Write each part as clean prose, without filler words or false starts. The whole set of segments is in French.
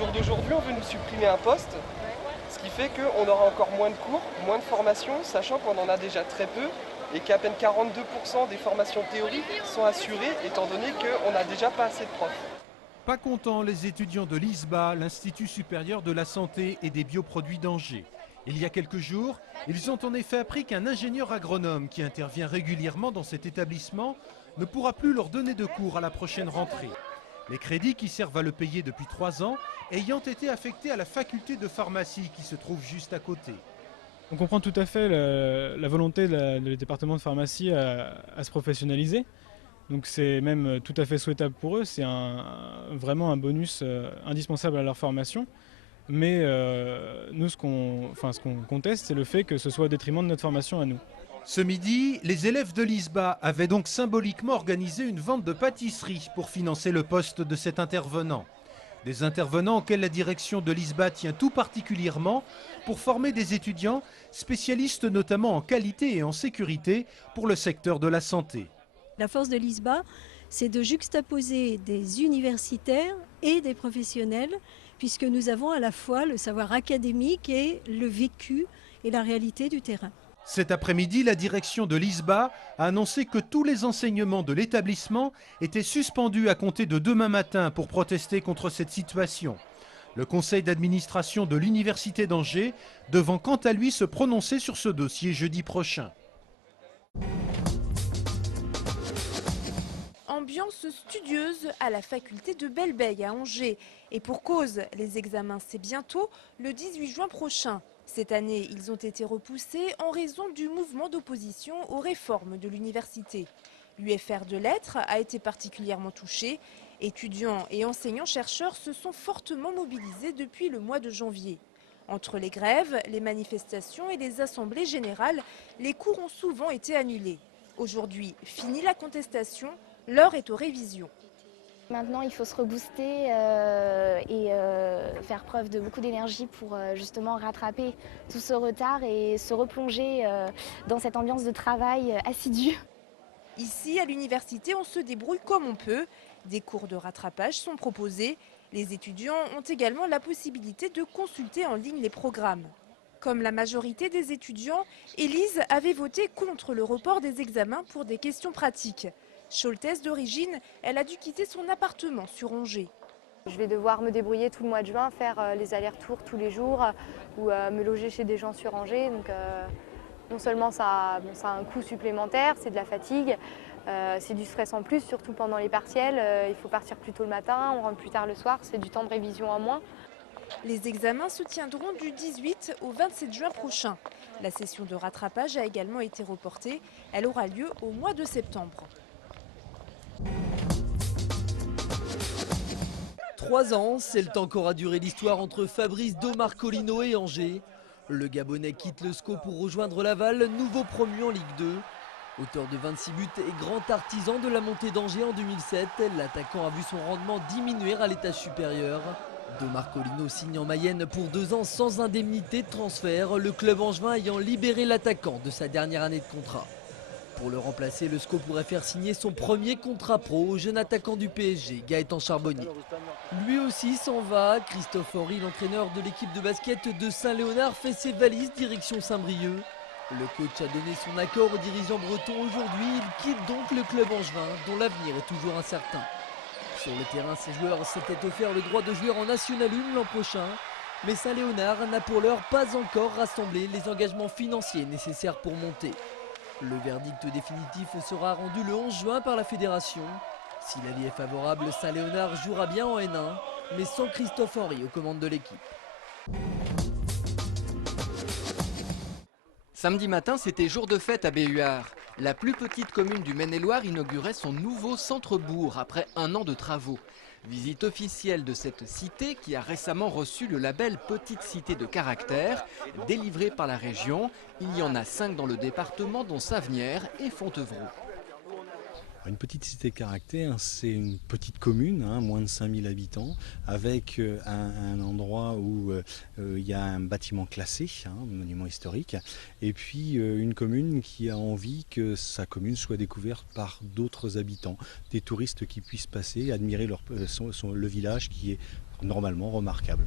jour d'aujourd'hui, on veut nous supprimer un poste, ce qui fait qu'on aura encore moins de cours, moins de formations, sachant qu'on en a déjà très peu et qu'à peine 42% des formations théoriques sont assurées, étant donné qu'on n'a déjà pas assez de profs. Pas contents les étudiants de l'ISBA, l'Institut supérieur de la santé et des bioproduits d'Angers. Il y a quelques jours, ils ont en effet appris qu'un ingénieur agronome qui intervient régulièrement dans cet établissement ne pourra plus leur donner de cours à la prochaine rentrée. Les crédits qui servent à le payer depuis 3 ans ayant été affectés à la faculté de pharmacie qui se trouve juste à côté. On comprend tout à fait la volonté du département de pharmacie à se professionnaliser. Donc c'est même tout à fait souhaitable pour eux, c'est vraiment un bonus indispensable à leur formation. Mais nous, ce qu'on conteste, c'est le fait que ce soit au détriment de notre formation à nous. Ce midi, les élèves de l'ISBA avaient donc symboliquement organisé une vente de pâtisserie pour financer le poste de cet intervenant. Des intervenants auxquels la direction de l'ISBA tient tout particulièrement pour former des étudiants spécialistes notamment en qualité et en sécurité pour le secteur de la santé. La force de l'ISBA, c'est de juxtaposer des universitaires et des professionnels, puisque nous avons à la fois le savoir académique et le vécu et la réalité du terrain. Cet après-midi, la direction de l'ISBA a annoncé que tous les enseignements de l'établissement étaient suspendus à compter de demain matin pour protester contre cette situation. Le conseil d'administration de l'Université d'Angers devant quant à lui se prononcer sur ce dossier jeudi prochain. Ambiance studieuse à la faculté de Belleveille à Angers. Et pour cause, les examens c'est bientôt, le 18 juin prochain. Cette année, ils ont été repoussés en raison du mouvement d'opposition aux réformes de l'université. L'UFR de lettres a été particulièrement touché. Étudiants et enseignants-chercheurs se sont fortement mobilisés depuis le mois de janvier. Entre les grèves, les manifestations et les assemblées générales, les cours ont souvent été annulés. Aujourd'hui, fini la contestation, l'heure est aux révisions. Maintenant, il faut se rebooster et faire preuve de beaucoup d'énergie pour justement rattraper tout ce retard et se replonger dans cette ambiance de travail assidue. Ici, à l'université, on se débrouille comme on peut. Des cours de rattrapage sont proposés. Les étudiants ont également la possibilité de consulter en ligne les programmes. Comme la majorité des étudiants, Élise avait voté contre le report des examens pour des questions pratiques. Choltaise d'origine, elle a dû quitter son appartement sur Angers. Je vais devoir me débrouiller tout le mois de juin, faire les allers-retours tous les jours ou me loger chez des gens sur Angers. Donc, non seulement ça a un coût supplémentaire, c'est de la fatigue, c'est du stress en plus, surtout pendant les partiels. Il faut partir plus tôt le matin, on rentre plus tard le soir, c'est du temps de révision en moins. Les examens se tiendront du 18 au 27 juin prochain. La session de rattrapage a également été reportée. Elle aura lieu au mois de septembre. 3 ans, c'est le temps qu'aura duré l'histoire entre Fabrice Domarcolino et Angers. Le Gabonais quitte le SCO pour rejoindre Laval, nouveau promu en Ligue 2. Auteur de 26 buts et grand artisan de la montée d'Angers en 2007, l'attaquant a vu son rendement diminuer à l'étage supérieur. Domarcolino signe en Mayenne pour 2 ans sans indemnité de transfert, le club angevin ayant libéré l'attaquant de sa dernière année de contrat. Pour le remplacer, le SCO pourrait faire signer son premier contrat pro au jeune attaquant du PSG, Gaëtan Charbonnier. Lui aussi s'en va. Christophe Henry, l'entraîneur de l'équipe de basket de Saint-Léonard, fait ses valises direction Saint-Brieuc. Le coach a donné son accord aux dirigeants bretons aujourd'hui. Il quitte donc le club angevin, dont l'avenir est toujours incertain. Sur le terrain, ses joueurs s'étaient offert le droit de jouer en National 1 l'an prochain. Mais Saint-Léonard n'a pour l'heure pas encore rassemblé les engagements financiers nécessaires pour monter. Le verdict définitif sera rendu le 11 juin par la fédération. Si l'avis est favorable, Saint-Léonard jouera bien en N1, mais sans Christophe Henry aux commandes de l'équipe. Samedi matin, c'était jour de fête à Béhuard. La plus petite commune du Maine-et-Loire inaugurait son nouveau centre-bourg après 1 an de travaux. Visite officielle de cette cité qui a récemment reçu le label Petite Cité de caractère, délivré par la région. Il y en a 5 dans le département, dont Savenières et Fontevraud. Une petite cité de caractère, c'est une petite commune, moins de 5000 habitants, avec un endroit où il y a un bâtiment classé, un monument historique, et puis une commune qui a envie que sa commune soit découverte par d'autres habitants, des touristes qui puissent passer, admirer le village qui est normalement remarquable.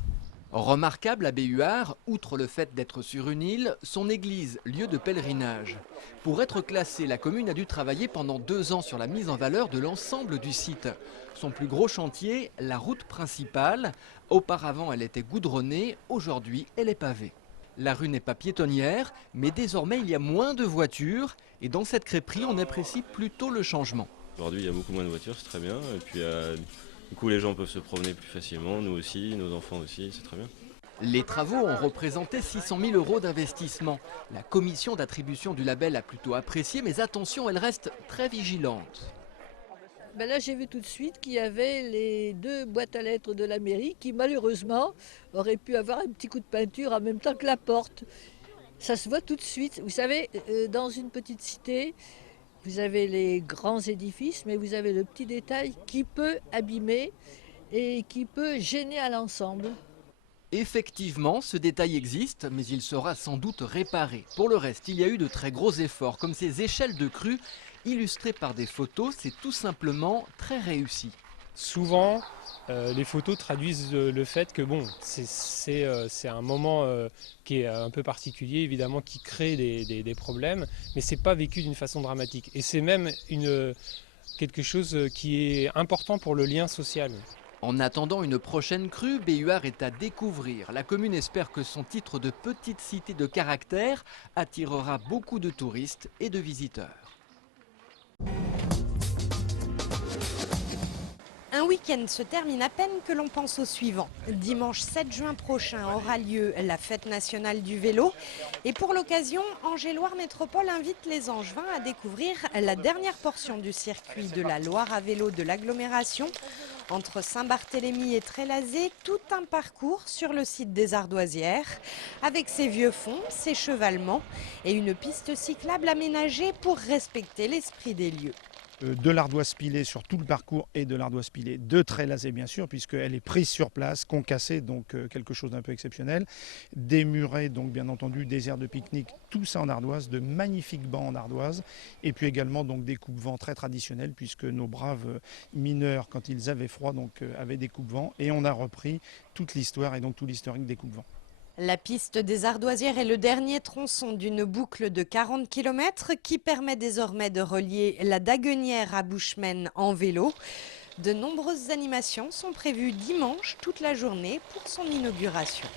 Remarquable à Béhuard, outre le fait d'être sur une île, son église, lieu de pèlerinage. Pour être classée, la commune a dû travailler pendant 2 ans sur la mise en valeur de l'ensemble du site. Son plus gros chantier, la route principale. Auparavant, elle était goudronnée, aujourd'hui, elle est pavée. La rue n'est pas piétonnière, mais désormais, il y a moins de voitures. Et dans cette crêperie, on apprécie plutôt le changement. Aujourd'hui, il y a beaucoup moins de voitures, c'est très bien. Et puis, du coup, les gens peuvent se promener plus facilement, nous aussi, nos enfants aussi, c'est très bien. Les travaux ont représenté 600 000 € d'investissement. La commission d'attribution du label a plutôt apprécié, mais attention, elle reste très vigilante. Ben là, j'ai vu tout de suite qu'il y avait les 2 boîtes à lettres de la mairie qui, malheureusement, auraient pu avoir un petit coup de peinture en même temps que la porte. Ça se voit tout de suite. Vous savez, dans une petite cité, vous avez les grands édifices, mais vous avez le petit détail qui peut abîmer et qui peut gêner à l'ensemble. Effectivement, ce détail existe, mais il sera sans doute réparé. Pour le reste, il y a eu de très gros efforts, comme ces échelles de crue, illustrées par des photos, c'est tout simplement très réussi. Souvent, les photos traduisent le fait que bon, c'est un moment qui est un peu particulier, évidemment, qui crée des problèmes, mais c'est pas vécu d'une façon dramatique. Et c'est même quelque chose qui est important pour le lien social. En attendant une prochaine crue, Béhuard est à découvrir. La commune espère que son titre de petite cité de caractère attirera beaucoup de touristes et de visiteurs. Un week-end se termine à peine que l'on pense au suivant. Dimanche 7 juin prochain aura lieu la fête nationale du vélo. Et pour l'occasion, Angers-Loire Métropole invite les Angevins à découvrir la dernière portion du circuit de la Loire à vélo de l'agglomération. Entre Saint-Barthélemy et Trélazé, tout un parcours sur le site des Ardoisières, avec ses vieux fonds, ses chevalements et une piste cyclable aménagée pour respecter l'esprit des lieux. De l'ardoise pilée sur tout le parcours et de l'ardoise pilée de Trélazé bien sûr, puisqu'elle est prise sur place, concassée, donc quelque chose d'un peu exceptionnel. Des murets, donc bien entendu, des aires de pique-nique, tout ça en ardoise, de magnifiques bancs en ardoise. Et puis également donc des coupe-vents très traditionnels, puisque nos braves mineurs, quand ils avaient froid, donc avaient des coupe-vents. Et on a repris toute l'histoire et donc tout l'historique des coupe-vents. La piste des Ardoisières est le dernier tronçon d'une boucle de 40 km qui permet désormais de relier la Daguenière à Bushman en vélo. De nombreuses animations sont prévues dimanche toute la journée pour son inauguration.